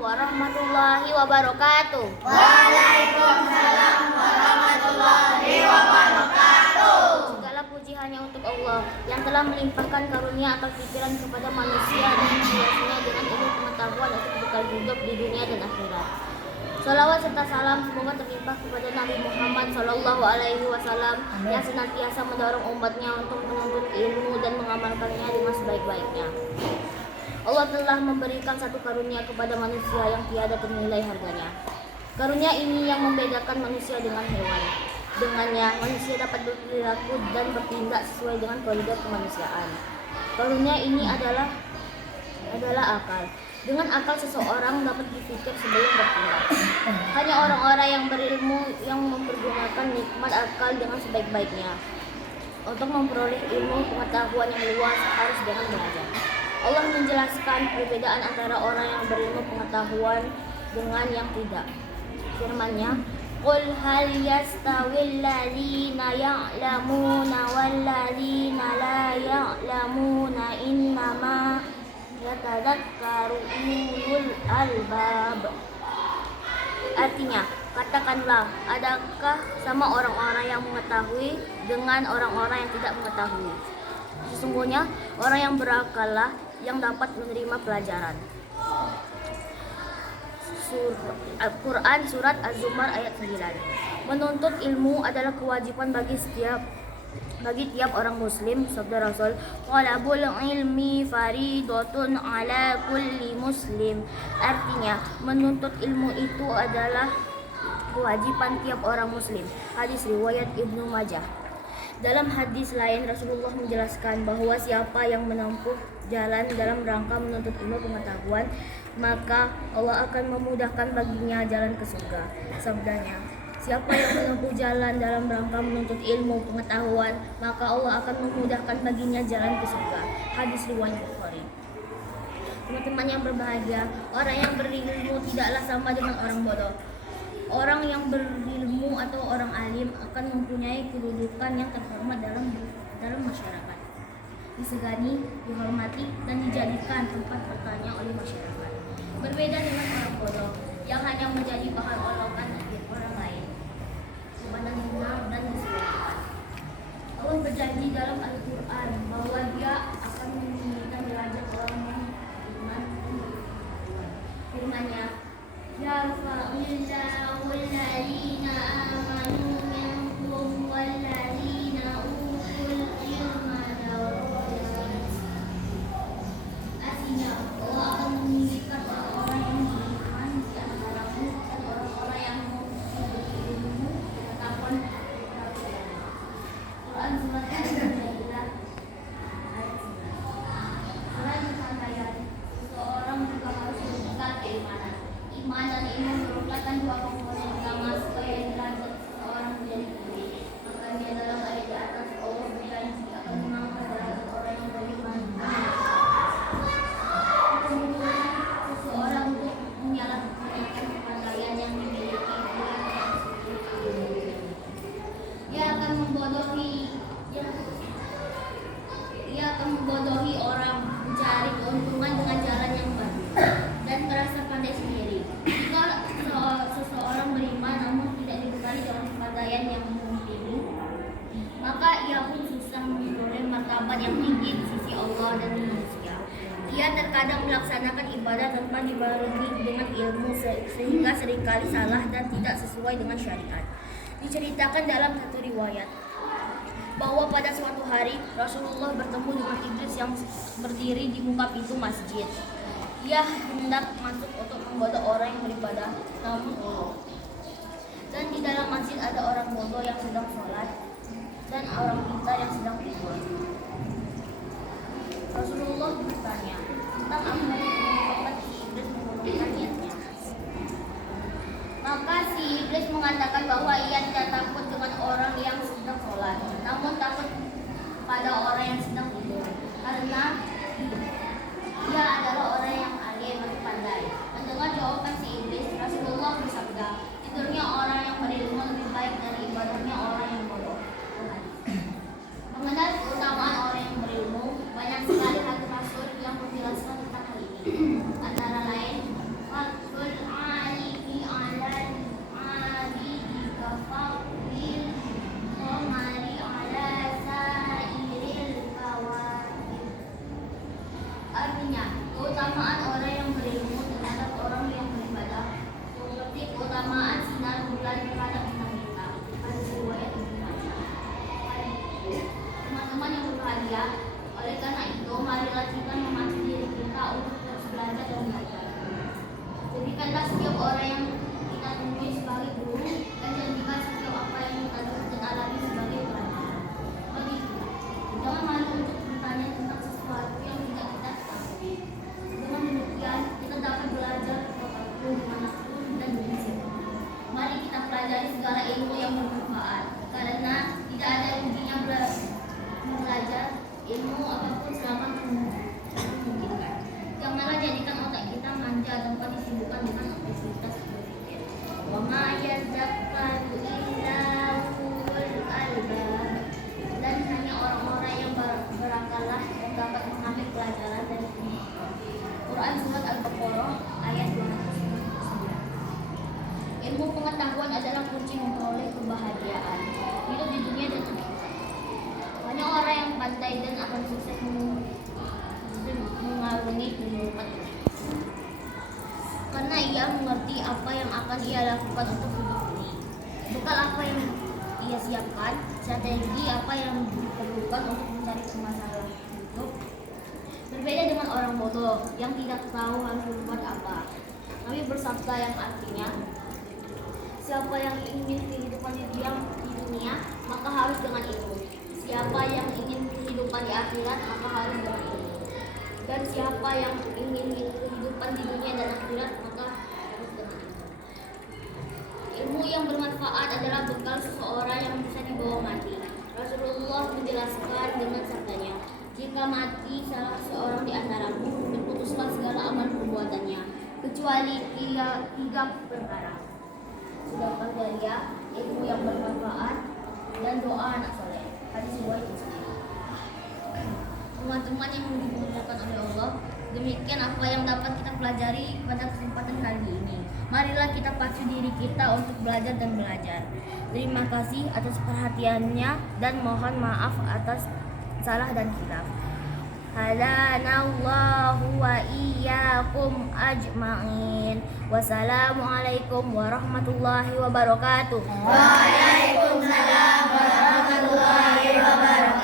warahmatullahi wabarakatuh. Waalaikumsalam warahmatullahi wabarakatuh. Segala puji hanya untuk Allah yang telah melimpahkan karunia atau pikiran kepada manusia dan menghiasinya dengan ilmu pengetahuan untuk bekal hidup di dunia dan akhirat. Salawat serta salam semoga terlimpah kepada Nabi Muhammad SAW yang senantiasa mendorong umatnya untuk menuntut ilmu dan mengamalkannya dengan sebaik-baiknya. Allah telah memberikan satu karunia kepada manusia yang tiada ternilai harganya. Karunia ini yang membedakan manusia dengan hewan. Dengannya manusia dapat berperilaku dan bertindak sesuai dengan koridor kemanusiaan. Karunia ini adalah akal. Dengan akal seseorang dapat berpikir sebelum bertindak. Hanya orang-orang yang berilmu yang mempergunakan nikmat akal dengan sebaik-baiknya. Untuk memperoleh ilmu pengetahuan yang luas harus dengan belajar. Allah menjelaskan perbedaan antara orang yang berilmu pengetahuan dengan yang tidak. Firman-Nya, "Qul hal yastawil ladzina ya'lamuna wal ladzina la ya'lamuna innama yatadzakkaru ulul albab." Artinya, katakanlah, adakah sama orang-orang yang mengetahui dengan orang-orang yang tidak mengetahui? Sesungguhnya orang yang berakallah yang dapat menerima pelajaran. Al-Quran Surat Az-Zumar ayat 9. Menuntut ilmu adalah kewajiban bagi tiap orang muslim. Sabda Rasul, "Talabul ilmi faridatun ala kulli muslim." Artinya, menuntut ilmu itu adalah kewajiban tiap orang muslim. Hadis riwayat Ibnu Majah. Dalam hadis lain Rasulullah menjelaskan bahwa siapa yang menempuh jalan dalam rangka menuntut ilmu pengetahuan, maka Allah akan memudahkan baginya jalan ke surga. Sabdanya, siapa yang menempuh jalan dalam rangka menuntut ilmu pengetahuan, maka Allah akan memudahkan baginya jalan ke surga. Hadis riwayat Bukhari. Teman-teman yang berbahagia, orang yang berilmu tidaklah sama dengan orang bodoh. Orang yang berilmu atau orang alim akan mempunyai kedudukan yang terhormat dalam masyarakat, disegani, dihormati, dan dijadikan tempat bertanya oleh masyarakat. Berbeda dengan orang bodoh yang hanya menjadi bahan olokan orang lain, dipandang hina dan disepelekan. Allah berjanji dalam Al-Quran bahwa Dia akan meninggikan derajat orang yang beriman dan bertakwa. Firman-Nya, "Yarfa'illahu alladhina amanu minkum walladhina utul ilma darajat." Artinya, Allah akan meninggikan orang-orang yang beriman di antaramu dan orang-orang yang memiliki ilmu pengetahuan derajat. Quran Surat Al-Maidah ayat 9. Selain rangkaian, seseorang juga harus meningkat keimanan. Iman dan ilmu merupakan dua komponen utama supaya derajat seseorang menjadi tinggi. Makanya dalam ayat di atas Allah berjanji akan mengangkat derajat orang yang beriman. Kemudian seseorang untuk menyalahgunakan kepandaian yang dimiliki dia akan membodohi orang, mencari keuntungan dengan jalan yang baru dan merasa pandai sendiri. Jika seseorang beriman namun tidak dibekali dengan kepandaian yang mumpuni, maka ia pun susah memperoleh martabat yang tinggi di sisi Allah dan manusia. Ia terkadang melaksanakan ibadah tanpa dibarengi dengan ilmu sehingga seringkali salah dan tidak sesuai dengan syariat. Diceritakan dalam satu riwayat bahwa pada suatu hari Rasulullah bertemu dengan iblis yang berdiri di muka pintu masjid. Ia hendak masuk untuk menggoda orang yang beribadah, namun dan di dalam masjid ada orang bodoh yang sedang sholat dan orang pintar yang sedang tidur. Rasulullah bertanya tentang apa yang menyebabkan si iblis mengurungkan niatnya. Maka si iblis mengatakan bahwa ia tidak takut dengan orang yang sedang sholat, namun takut pada orang yang sedang tidur, karena ia adalah orang yang alim atau pandai. Mendengar jawaban si iblis, Rasulullah bersabda, tidurnya orang yang berilmu lebih baik dari ibadahnya orang yang bodoh. Mengenal keutamaan orang yang berilmu, banyak sekali hadis Rasul yang menjelaskan tentang hal ini. Antara lain, ilmu apapun selama memungkinkan. Janganlah jadikan otak kita manja tanpa disibukkan dengan aktivitas berpikir. Wa ma yazakkaru illa ulul albab. Dan hanya orang-orang yang berakal yang dapat mengambil pelajaran dari ini. Quran Surat Al-Baqarah ayat 299. Ilmu pengetahuan adalah kunci memperoleh kebahagiaan hidup di dunia dan akhirat. Hanya orang yang pandai dan akan sukses mengarungi kehidupan ini. Karena ia mengerti apa yang akan ia lakukan untuk hidup ini. Bekal apa yang ia siapkan, strategi apa yang diperlukan untuk mencari masalah hidup. Berbeda dengan orang bodoh yang tidak tahu harus berbuat apa. Nabi bersabda yang artinya, siapa yang ingin kehidupan di dunia, maka harus dengan ilmu. Siapa yang ingin kehidupan di akhirat, maka harus dengan ilmu. Dan siapa yang ingin kehidupan di dunia dan akhirat, maka harus dengan ilmu. Ilmu yang bermanfaat adalah bekal seseorang yang bisa dibawa mati. Rasulullah menjelaskan dengan sabdanya, jika mati salah seorang di antaramu, berputuslah segala amal perbuatannya, kecuali tiga perkara: sedekah jariah, ilmu yang bermanfaat, dan doa anak soleh. Hadis riwayat Muslim. Teman-teman yang dimuliakan oleh Allah, demikian apa yang dapat kita pelajari pada kesempatan kali ini. Marilah kita pacu diri kita untuk belajar dan belajar. Terima kasih atas perhatiannya dan mohon maaf atas salah dan khilaf. Hadanallahu wa iyyakum ajma'in. Wassalamualaikum warahmatullahi wabarakatuh. Waalaikumsalam warahmatullahi wabarakatuh.